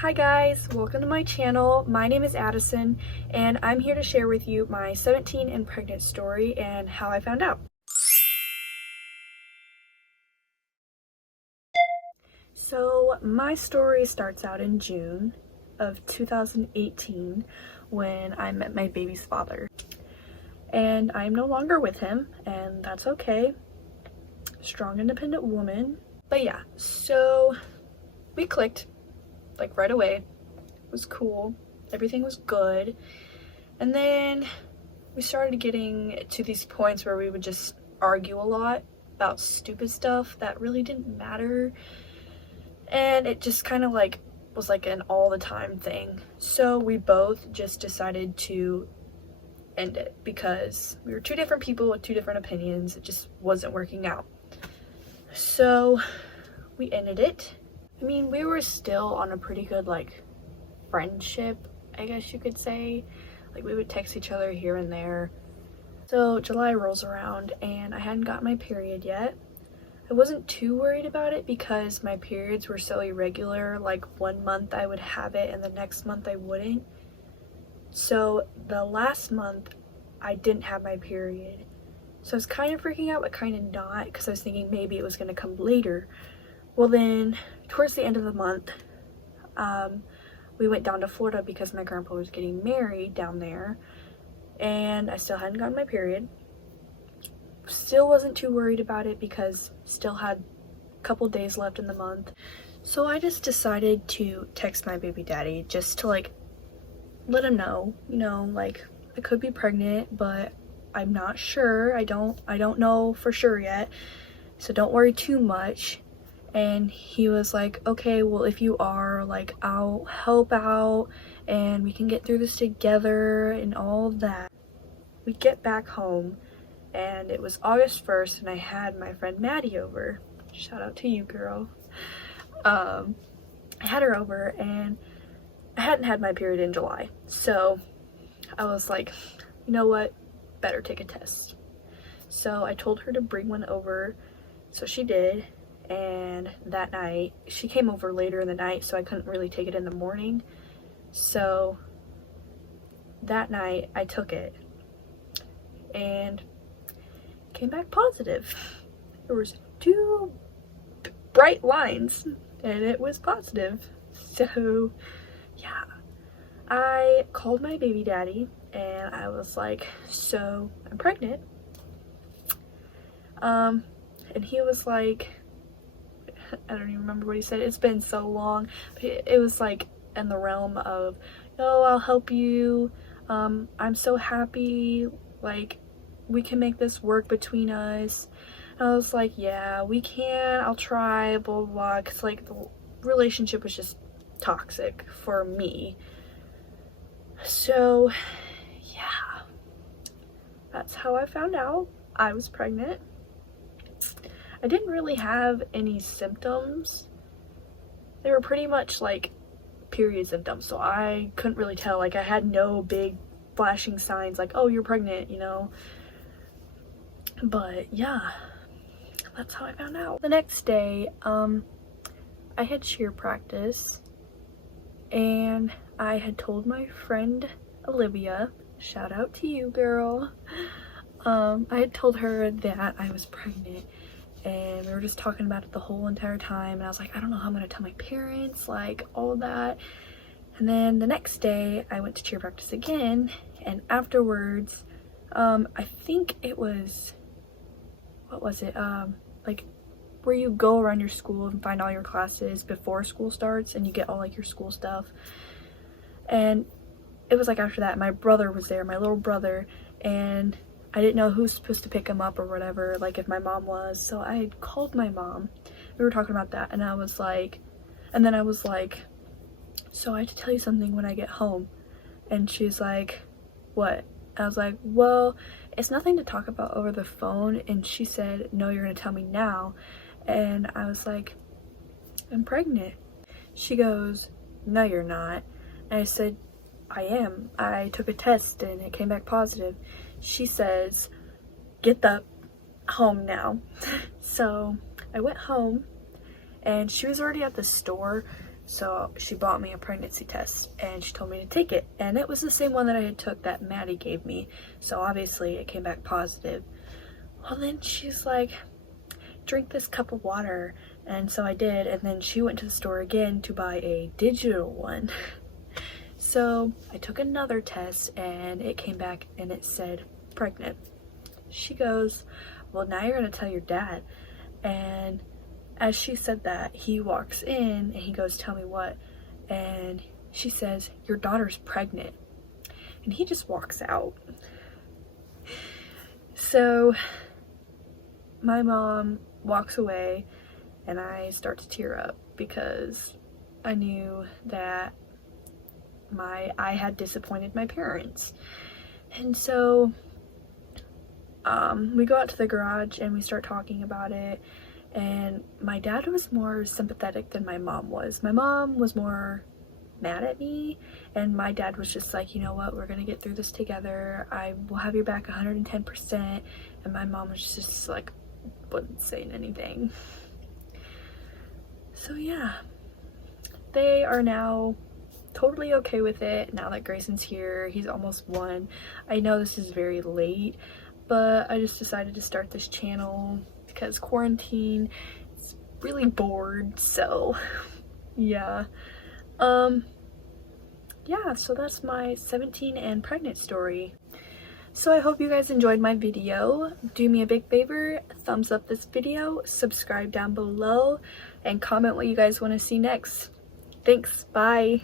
Hi guys, welcome to my channel. My name is Addison and I'm here to share with you my 17 and pregnant story and how I found out. So my story starts out in June of 2018 when I met my baby's father. And I'm no longer with him, and that's okay. Strong, independent woman. But yeah, so we clicked like right away. It was cool. Everything was good. And then we started getting to these points where we would just argue a lot about stupid stuff that really didn't matter. And it just kind of like was like an all the time thing. So we both just decided to end it because we were two different people with two different opinions. It just wasn't working out. So we ended it. I mean, we were still on a pretty good like friendship, I guess you could say. Like we would text each other here and there. So July rolls around and I hadn't got my period yet. I wasn't too worried about it because my periods were so irregular. Like 1 month I would have it and the next month I wouldn't. So the last month I didn't have my period. So I was kind of freaking out but kind of not because I was thinking maybe it was going to come later. Well then, towards the end of the month, we went down to Florida because my grandpa was getting married down there. And I still hadn't gotten my period. Still wasn't too worried about it because still had a couple days left in the month. So I just decided to text my baby daddy just to like let him know, you know, like I could be pregnant, but I'm not sure. I don't know for sure yet. So don't worry too much. And he was like, okay, well, if you are, like, I'll help out and we can get through this together and all of that. We get back home and it was August 1st and I had my friend Maddie over. Shout out to you, girl. I had her over and I hadn't had my period in July. So I was like, you know what? Better take a test. So I told her to bring one over. So she did. And that night, she came over later in the night, so I couldn't really take it in the morning. So that night, I took it and came back positive. There was 2 bright lines and it was positive. So yeah, I called my baby daddy and I was like, so I'm pregnant. And he was like, I don't even remember what he said. It's been so long. But it was like in the realm of, oh, I'll help you. I'm so happy. Like, we can make this work between us. And I was like, yeah, we can. I'll try, blah, blah, blah. Because, like, the relationship was just toxic for me. So, yeah. That's how I found out I was pregnant. I didn't really have any symptoms. They were pretty much like period symptoms, so I couldn't really tell. Like I had no big flashing signs like, oh, you're pregnant, you know. But yeah, that's how I found out. The next day, I had cheer practice and I had told my friend Olivia, shout out to you, girl. I had told her that I was pregnant. And we were just talking about it the whole entire time and I was like, I don't know how I'm gonna tell my parents, like all that. And then the next day I went to cheer practice again and afterwards I think it was, what was it, like where you go around your school and find all your classes before school starts and you get all like your school stuff. And it was like after that my brother was there, my little brother, and I didn't know who was supposed to pick him up or whatever, like if my mom was. So I had called my mom. We were talking about that and I was like, and then I was like, so I have to tell you something when I get home. And she's like, what? I was like, well, it's nothing to talk about over the phone. And she said, no, you're gonna tell me now. And I was like, I'm pregnant. She goes, no, you're not. And I said, I am. I took a test and it came back positive. She says, get the home now. So I went home and she was already at the store. So she bought me a pregnancy test and she told me to take it, and it was the same one that I had took that Maddie gave me, so obviously it came back positive. Well, then she's like, drink this cup of water, and so I did, and then she went to the store again to buy a digital one. So I took another test and it came back and it said pregnant. She goes, well, now you're gonna tell your dad. And as she said that, he walks in and he goes, tell me what? And she says, your daughter's pregnant. And he just walks out. So my mom walks away and I start to tear up because I knew that I had disappointed my parents. And so we go out to the garage and we start talking about it, and my dad was more sympathetic than my mom was. My mom was more mad at me, and my dad was just like, you know what, we're gonna get through this together, I will have your back 110%. And my mom was just like, wasn't saying anything. So yeah, they are now totally okay with it now that Grayson's here. He's almost 1. I know this is very late, but I just decided to start this channel because quarantine is really bored. So yeah, yeah, so that's my 17 and pregnant story. So I hope you guys enjoyed my video. Do me a big favor, thumbs up this video, subscribe down below, and comment what you guys want to see next. Thanks, bye.